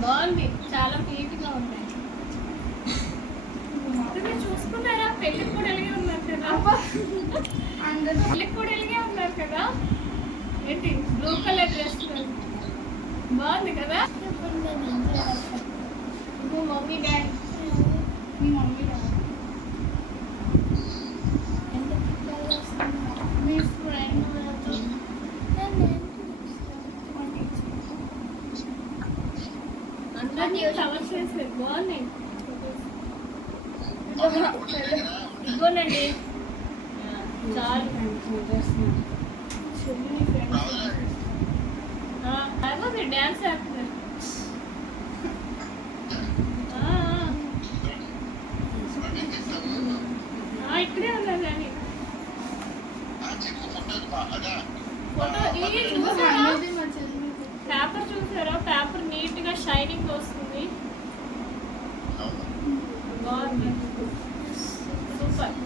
బాగుంది, చాలా నీట్గా ఉన్నాయి. మీరు చూసుకున్నారా? పెళ్ళికి కూడా ఎలాగే ఉన్నారు కదా, పెళ్ళికి కూడా ఎలాగే ఉన్నారు కదా. ఏంటి బ్లూ కలర్ డ్రెస్ బాగుంది కదా. మమ్మీ డాడీ, మీ మమ్మీ డాడీ, మీ ఫ్రెండ్ అందరినీ కవర్ చేసేది బాగున్నాయి. ఇదిగోనండి చాలు. డ్యాన్స్ చేస్తున్నారు. ఇక్కడే ఉన్నారు కానీ ఫోటో చూసారా? పేపర్ చూసారా? పేపర్ నీట్ గా షైనింగ్ వస్తుంది. బాగుంది, సూపర్.